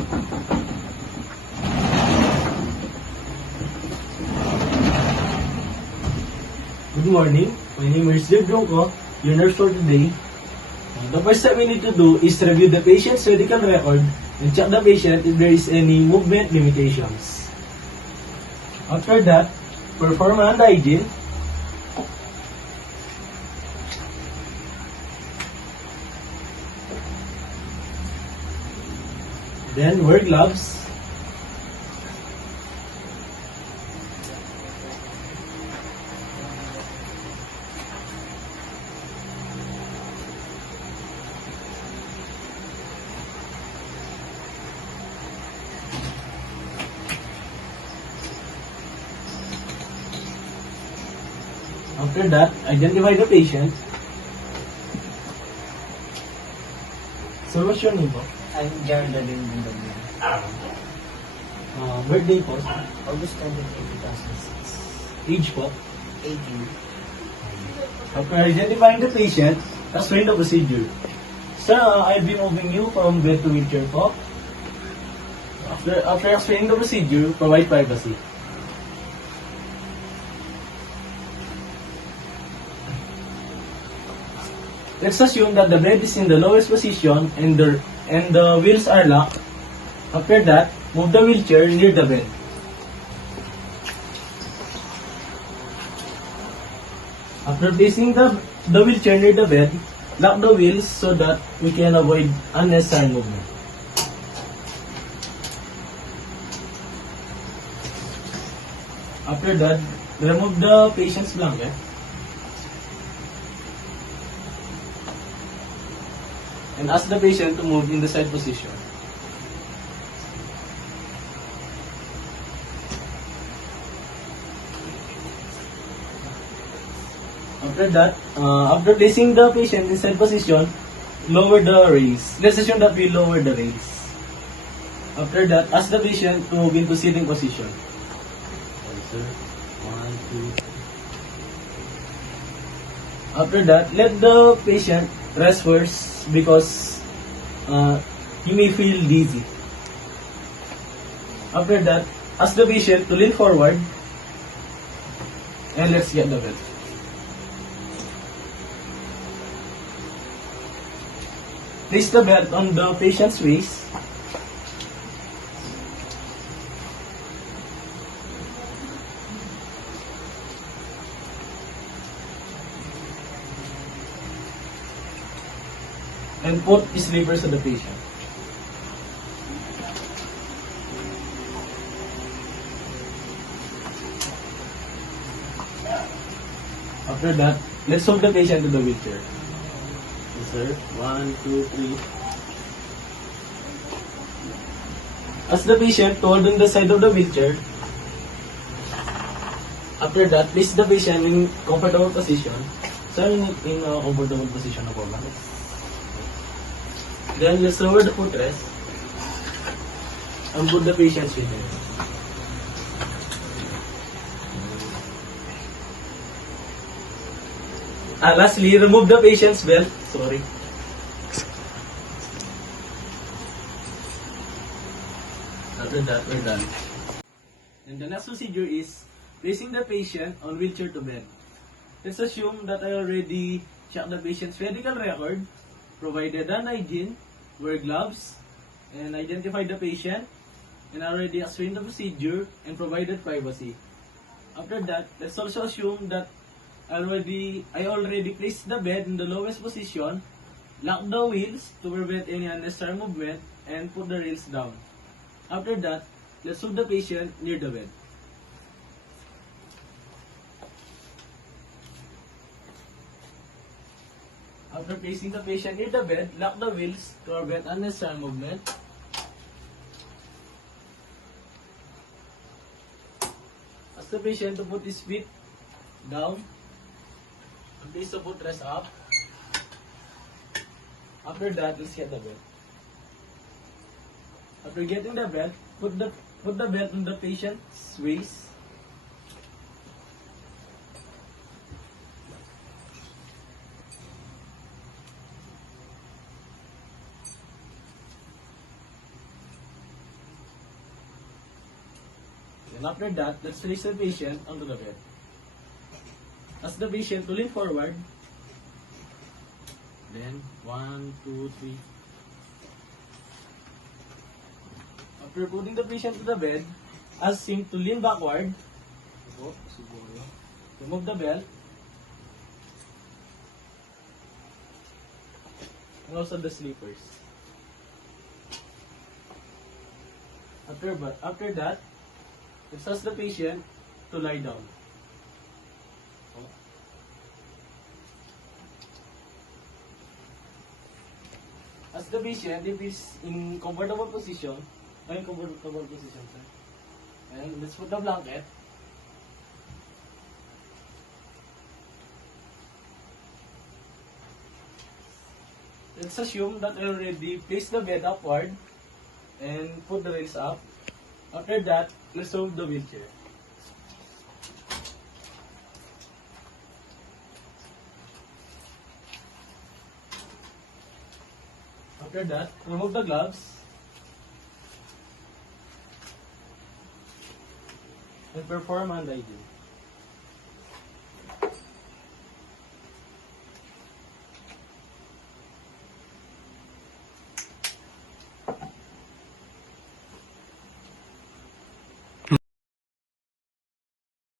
Good morning. My name is Dave Bronco, your nurse for today. The first step we need to do is review the patient's medical record and check the patient if there is any movement limitations. After that, perform hand hygiene. Then wear gloves. After that, identify the patient. So, what's your name po? I'm Jordan Bindogna. Birthday po? August 28, 2006. Age po? 18. After identifying the patient, explain the procedure. Sir, I'll be moving you from bed to wheelchair po. After explaining the procedure, provide privacy. Let's assume that the bed is in the lowest position and the wheels are locked. After that, move the wheelchair near the bed. After placing the wheelchair near the bed, lock the wheels so that we can avoid unnecessary movement. After that, remove the patient's blanket. And ask the patient to move in the side position. After that, after placing the patient in side position, lower the rails. Let's assume that we lower the rails. After that, ask the patient to move into sitting position. Sir. 1, 2. After that, let the patient rest first because he may feel dizzy. After that, ask the patient to lean forward and let's get the bed. Place the belt on the patient's waist. And put slippers on the patient. After that, let's hold the patient to the wheelchair. Yes, sir. 1, 2, 3. Ask the patient to hold on the side of the wheelchair. After that, place the patient in comfortable position. So, in a comfortable position na po ba? Then, let's lower the footrest and put the patient's feet in. Lastly, remove the patient's belt. Sorry. After that, we're done. And the next procedure is placing the patient on wheelchair to bed. Let's assume that I already checked the patient's medical record, provided hand hygiene, wear gloves, and identified the patient, and already explained the procedure and provided privacy. After that, let's also assume that I already placed the bed in the lowest position, lock the wheels to prevent any unnecessary movement, and put the rails down. After that, let's move the patient near the bed. After placing the patient near the bed, lock the wheels to prevent unnecessary movement. Ask the patient to put his feet down. Place the footrest up. After that, let's get the bed. After getting the belt, put the belt on the patient's waist. And after that, let's place the patient onto the bed. Ask the patient to lean forward. Then, 1, 2, 3. After putting the patient to the bed, ask him to lean backward. Remove the belt. And also the sleepers. After that, let's ask the patient to lie down. Ask the patient if he's in comfortable position. Ay, comfortable position, sir. And let's put the blanket. Let's assume that I already placed the bed upward and put the rails up. After that, let's remove the wheelchair. After that, remove the gloves and perform hand hygiene.